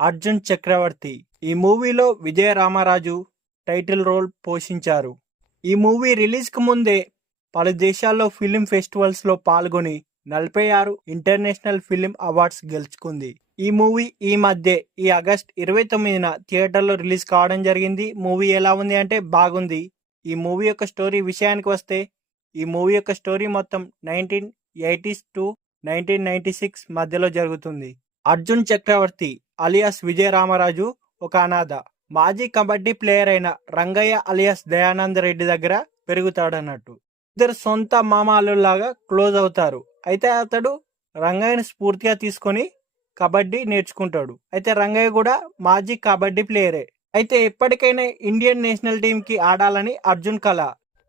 అర్జున్ చక్రవర్తి. ఈ మూవీలో విజయ Ramaraju title role పోషించారు. ఈ మూవీ రిలీజ్ కు ముందే పలు దేశాల్లో ఫిలిం ఫెస్టివల్స్ లో పాల్గొని 46 ఇంటర్నేషనల్ ఫిలిం అవార్డ్స్ గెలుచుకుంది. ఈ మూవీ ఈ మధ్య ఈ ఆగస్ట్ 29న థియేటర్లో రిలీజ్ కావడం జరిగింది. మూవీ ఎలా ఉంది అంటే బాగుంది. ఈ మూవీ యొక్క స్టోరీ విషయానికి వస్తే ఈ మూవీ యొక్క స్టోరీ మొత్తం 1980s టు 1996 మధ్యలో జరుగుతుంది. అర్జున్ చక్రవర్తి అలియాస్ విజయ రామరాజు ఒక అనాథ. మాజీ కబడ్డీ ప్లేయర్ అయిన రంగయ్య అలియాస్ దయానంద రెడ్డి దగ్గర పెరుగుతాడన్నట్టు. ఇద్దరు సొంత మామాలులాగా క్లోజ్ అవుతారు. అయితే అతడు రంగయ్యను స్ఫూర్తిగా తీసుకొని కబడ్డీ నేర్చుకుంటాడు. అయితే రంగయ్య కూడా మాజీ కబడ్డీ ప్లేయరే. అయితే ఎప్పటికైనా ఇండియన్ నేషనల్ టీం కి ఆడాలని అర్జున్ కల.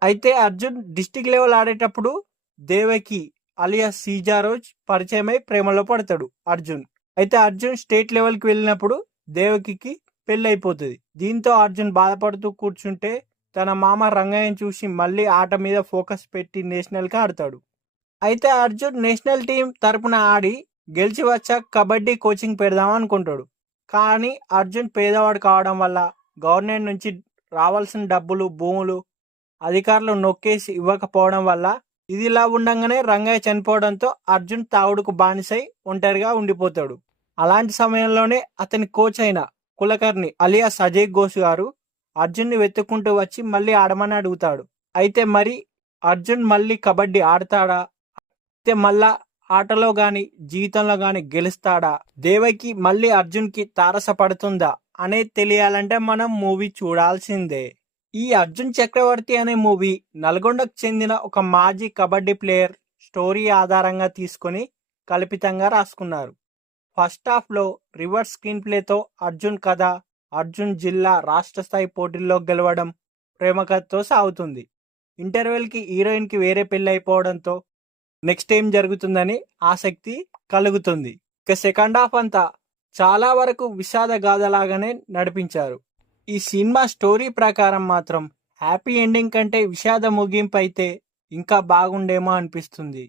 అయితే అర్జున్ డిస్టిక్ లెవెల్ ఆడేటప్పుడు దేవకి అలియాస్ సీజారోజ్ పరిచయమై ప్రేమలో పడతాడు అర్జున్. అయితే అర్జున్ స్టేట్ లెవెల్ కి వెళ్ళినప్పుడు దేవకికి పెళ్లి అయిపోతుంది. దీంతో అర్జున్ బాధపడుతూ కూర్చుంటే తన మామ రంగయ్యను చూసి మళ్ళీ ఆట మీద ఫోకస్ పెట్టి నేషనల్ కి ఆడతాడు. అయితే అర్జున్ నేషనల్ టీం తరపున ఆడి గెలిచి వచ్చాక కబడ్డీ కోచింగ్ పెడదాం అనుకుంటాడు. కానీ అర్జున్ పేదవాడు కావడం వల్ల గవర్నమెంట్ నుంచి రావాల్సిన డబ్బులు, భూములు అధికారులు నొక్కేసి ఇవ్వకపోవడం వల్ల ఇదిలా ఉండంగానే రంగయ్య చనిపోవడంతో అర్జున్ తాగుడుకు బానిసై ఒంటరిగా ఉండిపోతాడు. అలాంటి సమయంలోనే అతని కోచ్ అయిన కులకర్ణి అలియాస్ అజయ్ ఘోష్ గారు అర్జున్ని వెతుక్కుంటూ వచ్చి మళ్ళీ ఆడమని అడుగుతాడు. అయితే మరి అర్జున్ మళ్ళీ కబడ్డీ ఆడతాడా? అయితే మళ్ళా ఆటలో గాని జీవితంలో గాని గెలుస్తాడా? దేవకి మళ్ళీ అర్జున్ కి తారసపడుతుందా అనేది తెలియాలంటే మనం మూవీ చూడాల్సిందే. ఈ అర్జున్ చక్రవర్తి అనే మూవీ నల్గొండకు చెందిన ఒక మాజీ కబడ్డీ ప్లేయర్ స్టోరీ ఆధారంగా తీసుకొని కల్పితంగా రాసుకున్నారు. ఫస్ట్ హాఫ్ లో రివర్స్ స్క్రీన్ ప్లేతో అర్జున్ కథ, అర్జున్ జిల్లా రాష్ట్ర స్థాయి పోటీల్లో గెలవడం, ప్రేమ కథతో సాగుతుంది. ఇంటర్వెల్ కి హీరోయిన్ కి వేరే పెళ్లి అయిపోవడంతో నెక్స్ట్ ఏం జరుగుతుందని ఆసక్తి కలుగుతుంది. ఇక సెకండ్ హాఫ్ అంతా చాలా వరకు విషాద గాథలాగానే నడిపించారు. ఈ సినిమా స్టోరీ ప్రకారం మాత్రం హ్యాపీ ఎండింగ్ కంటే విషాద ముగింపు అయితే ఇంకా బాగుండేమో అనిపిస్తుంది.